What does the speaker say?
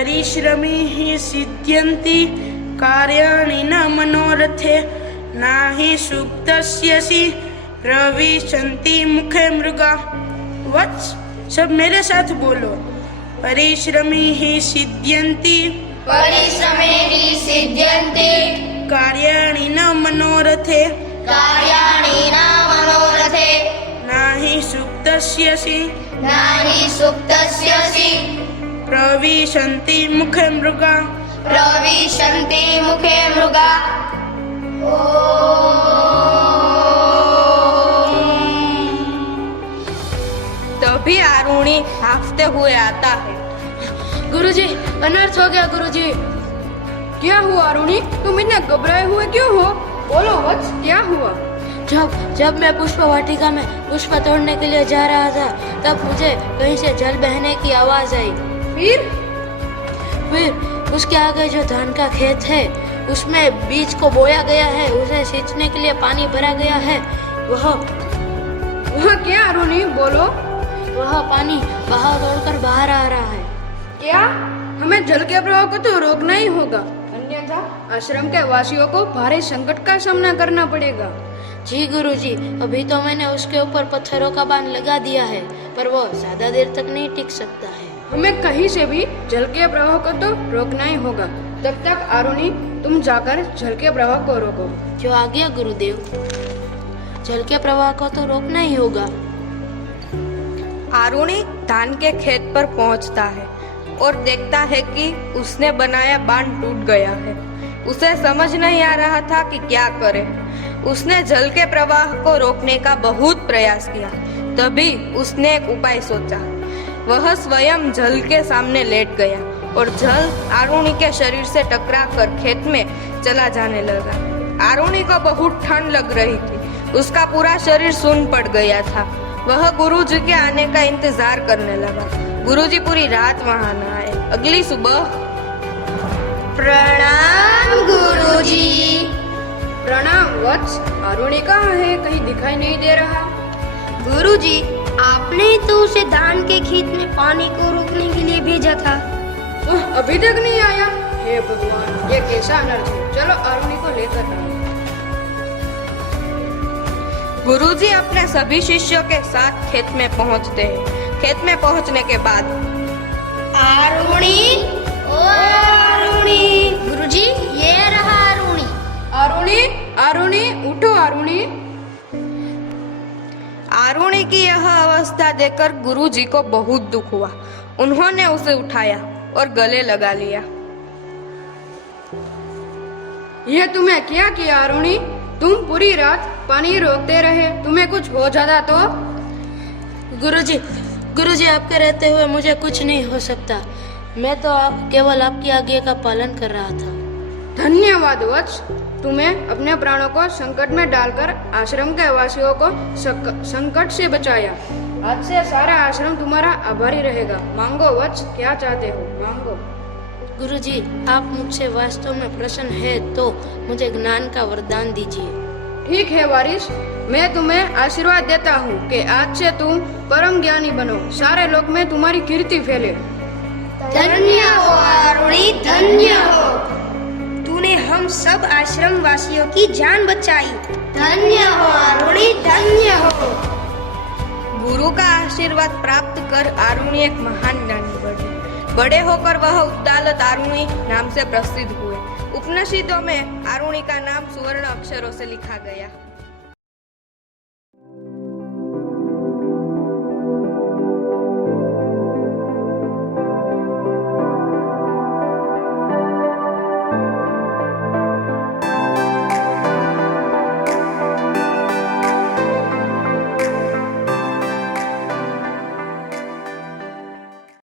परिश्रमी हि सिद्ध्यन्ति कार्याणि न मनोरथे नाहि सुप्तस्यसि प्रविशन्ति मुखे मृगा। वत्स, सब मेरे साथ बोलो। परिश्रमी हि सिद्ध्यन्ति कार्याणि न मनोरथे नाहि सुप्तस्यसि प्रविशन्ति मुखे मृगा। तभी आरुणि हांफते हुए आता है। गुरुजी, अनर्थ हो गया गुरुजी। क्या हुआ आरुणि? तुम इतने घबराए हुए क्यों हो? बोलो वत्स, क्या हुआ? जब मैं पुष्प वाटिका में पुष्प तोड़ने के लिए जा रहा था तब मुझे कहीं से जल बहने की आवाज आई। फिर उसके आगे जो धान का खेत है उसमें बीज को बोया गया है, उसे सींचने के लिए पानी भरा गया है। वह क्या आरुणि? बोलो। वह पानी बहाव तोड़कर बाहर आ रहा है। क्या? हमें जल के प्रवाह को तो रोकना ही होगा, अन्यथा आश्रम के वासियों को भारी संकट का सामना करना पड़ेगा। जी गुरुजी, अभी तो मैंने उसके ऊपर पत्थरों का बांध लगा दिया है, पर वो ज्यादा देर तक नहीं टिक सकता है। हमें कहीं से भी जल के प्रवाह को तो रोकना ही होगा। तब तक आरुणि, तुम जाकर जल के प्रवाह को रोको। जो आ गया गुरुदेव, जल के प्रवाह को तो रोकना ही होगा। आरुणि धान के खेत पर पहुंचता है और देखता है कि उसने बनाया बांध टूट गया है। उसे समझ नहीं आ रहा था कि क्या करे। उसने जल के प्रवाह को रोकने का बहुत प्रयास किया। तभी उसने एक उपाय सोचा। वह स्वयं जल के सामने लेट गया और जल आरुणि के शरीर से टकराकर खेत में चला जाने लगा। आरुणि को बहुत ठंड लग रही थी। उसका पूरा शरीर सून पड़ गया था। वह गुरुजी के आने का इंतजार करने लगा। गुरुजी पूरी रात वहां न आए। अगली सुबह, प्रणाम गुरुजी। प्रणाम वत्स, आरुणि कहाँ है? कहीं दिखाई नहीं दे रहा। गुरुजी, आपने तो उसे धान के खेत में पानी को रोकने के लिए भेजा था। वह अभी तक नहीं आया। हे भगवान, ये कैसा अनर्थ है। चलो आरुणि को लेकर आओ। गुरुजी अपने सभी शिष्यों के साथ खेत में पहुंचते हैं। खेत में पहुंचने के बाद, आरुणि, ओ आरुणि। गुरुजी, ये रहा आरुणि। आरुणि, आरुणि, उठो आरुणि। आरुणि की यह अवस्था देखकर गुरुजी को बहुत दुख हुआ। उन्होंने उसे उठाया और गले लगा लिया। यह तुम्हें क्या किया आरुणि? तुम पूरी रात पानी रोकते रहे, तुम्हें कुछ हो जाता तो? गुरुजी आपके रहते हुए मुझे कुछ नहीं हो सकता। मैं तो केवल आपकी आज्ञा का पालन कर रहा था। धन्यवाद वत्स, तुम्हें अपने प्राणों को संकट में डालकर आश्रम के वासियों को संकट से बचाया। आज से सारा आश्रम तुम्हारा आभारी रहेगा। मांगो वत्स, क्या चाहते हो? मांगो। गुरुजी, आप मुझसे वास्तव में प्रसन्न है तो मुझे ज्ञान का वरदान दीजिए। ठीक है वारिस, मैं तुम्हें आशीर्वाद देता हूँ कि आज से तुम परम ज्ञानी बनो, सारे लोक में तुम्हारी कीर्ति फैले। धन्य हो आरुणि, धन्य हो। तूने हम सब आश्रम वासियों की जान बचाई। धन्य हो आरुणि, धन्य हो। गुरु का आशीर्वाद प्राप्त कर आरुणि एक महान ज्ञानी बने। बड़े होकर वह उद्दालक आरुणि नाम से प्रसिद्ध हुए। उपनिषदों में आरुणि का नाम सुवर्ण अक्षरों से लिखा गया।